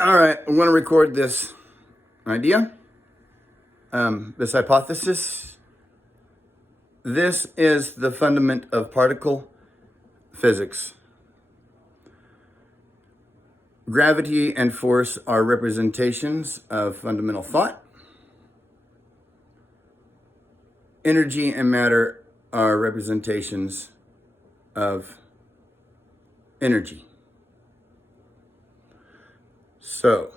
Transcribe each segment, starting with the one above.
All right, I'm going to record this idea, this hypothesis. This is the fundament of particle physics. Gravity and force are representations of fundamental thought. Energy and matter are representations of energy. So,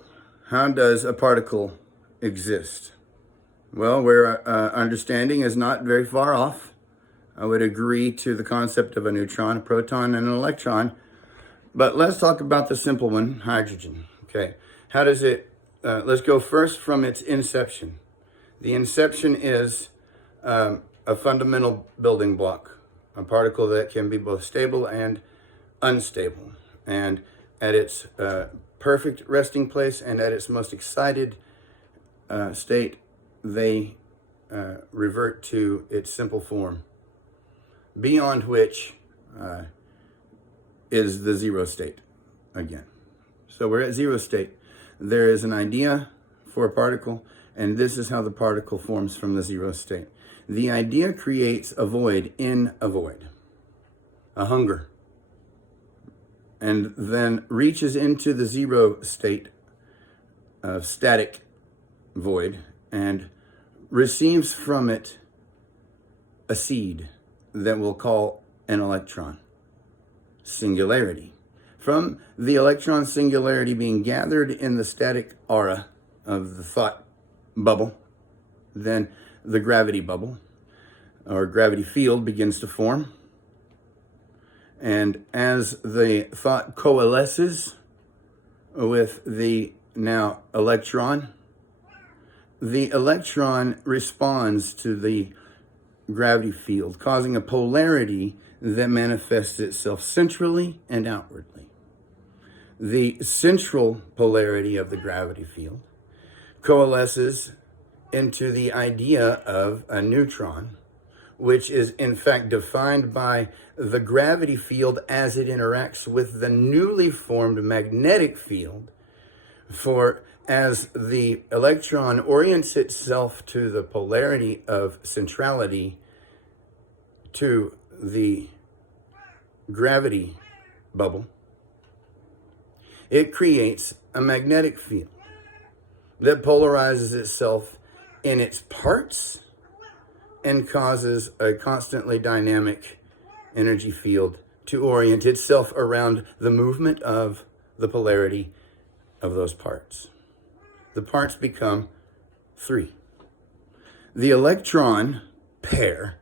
how does a particle exist? Well, where understanding is not very far off. I would agree to the concept of a neutron, a proton, and an electron. But let's talk about the simple one, hydrogen. Okay, how does it, let's go first from its inception. The inception is a fundamental building block, a particle that can be both stable and unstable. And at its perfect resting place and at its most excited state, they revert to its simple form, beyond which is the zero state again. So we're at zero state. There is an idea for a particle, and this is how the particle forms from the zero state. The idea creates a void in a void, a hunger, and then reaches into the zero state of static void and receives from it a seed that we'll call an electron. Singularity. From the electron singularity being gathered in the static aura of the thought bubble, then the gravity bubble or gravity field begins to form. And as the thought coalesces with the now electron, the electron responds to the gravity field, causing a polarity that manifests itself centrally and outwardly. The central polarity of the gravity field coalesces into the idea of a neutron, which is in fact defined by the gravity field as it interacts with the newly formed magnetic field. For as the electron orients itself to the polarity of centrality to the gravity bubble, it creates a magnetic field that polarizes itself in its parts and causes a constantly dynamic energy field to orient itself around the movement of the polarity of those parts. The parts become three. The electron pair,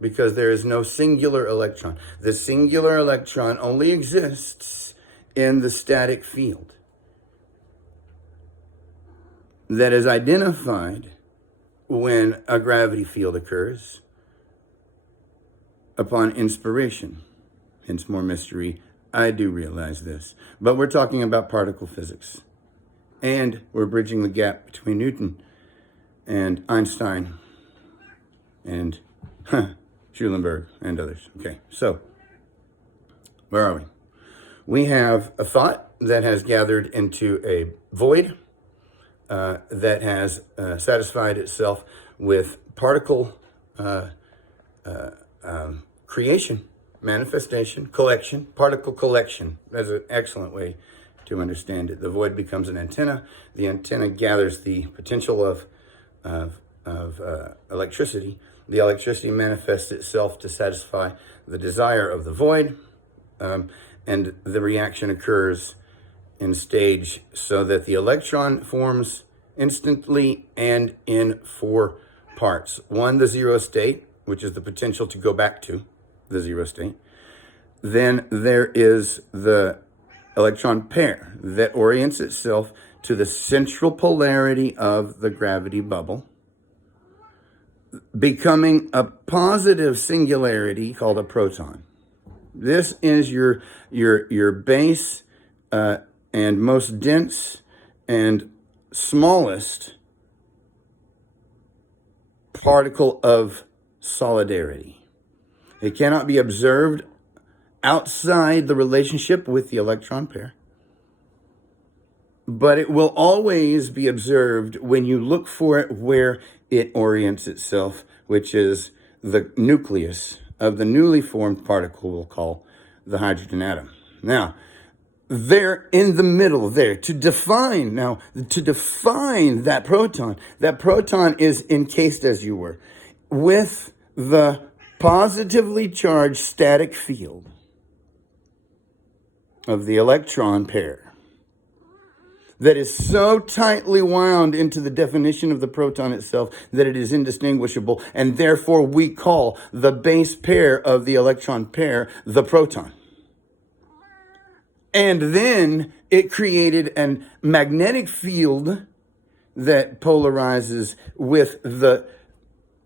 because there is no singular electron. The singular electron only exists in the static field that is identified when a gravity field occurs upon inspiration. Hence more mystery. I do realize this. But we're talking about particle physics. And we're bridging the gap between Newton and Einstein and Schulenberg and others. Okay, so where are we? We have a thought that has gathered into a void that has satisfied itself with particle creation, manifestation, collection, particle collection. That's an excellent way to understand it. The void becomes an antenna. The antenna gathers the potential of electricity. The electricity manifests itself to satisfy the desire of the void, and the reaction occurs in stage so that the electron forms instantly and in four parts. One, the zero state, which is the potential to go back to the zero state. Then there is the electron pair that orients itself to the central polarity of the gravity bubble, becoming a positive singularity called a proton. This is your base and most dense and smallest particle of solidarity. It cannot be observed outside the relationship with the electron pair. but it will always be observed when you look for it where it orients itself, which is the nucleus of the newly formed particle we'll call the hydrogen atom. Now, there in the middle there, to define that proton is encased, as you were, with the positively charged static field of the electron pair that is so tightly wound into the definition of the proton itself that it is indistinguishable, and therefore we call the base pair of the electron pair the proton. And then it created a magnetic field that polarizes with the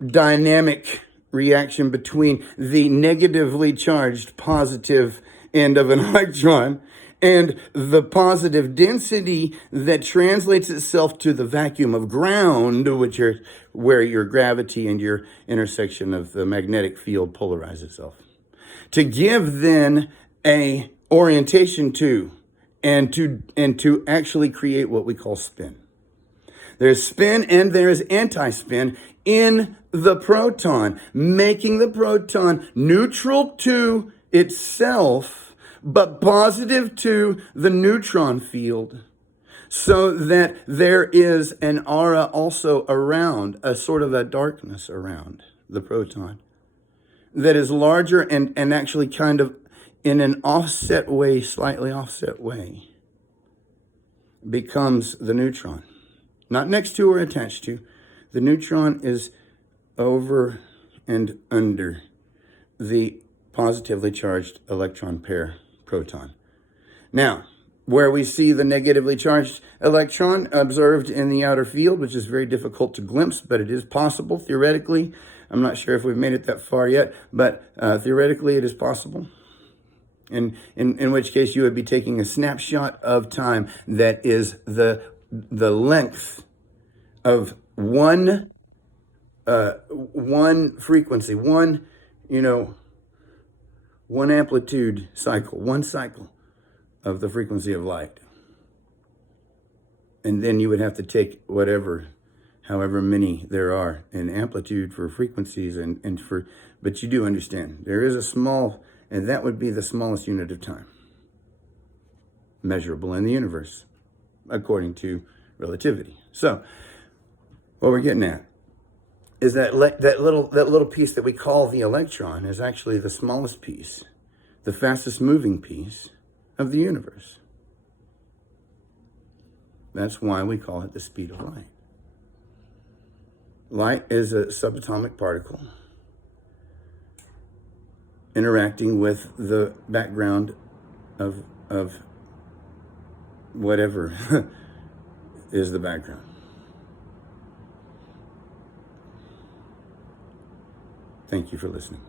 dynamic reaction between the negatively charged positive end of an electron and the positive density that translates itself to the vacuum of ground, which is where your gravity and your intersection of the magnetic field polarize itself. To give then a orientation to and to actually create what we call spin. There's spin and there's anti-spin in the proton, making the proton neutral to itself, but positive to the neutron field, so that there is an aura also around, a sort of a darkness around the proton that is larger and actually kind of in an offset way, slightly offset way, becomes the neutron. Not next to or attached to. The neutron is over and under the positively charged electron pair proton. Now, where we see the negatively charged electron observed in the outer field, which is very difficult to glimpse, but it is possible theoretically. I'm not sure if we've made it that far yet, but theoretically it is possible. In which case you would be taking a snapshot of time that is the length of one frequency, one amplitude cycle, one cycle of the frequency of light. And then you would have to take however many there are in amplitude for frequencies but you do understand there is a small, and that would be the smallest unit of time measurable in the universe, according to relativity. So, what we're getting at is that little piece that we call the electron is actually the smallest piece, the fastest moving piece of the universe. That's why we call it the speed of light. Light is a subatomic particle interacting with the background of whatever is the background. Thank you for listening.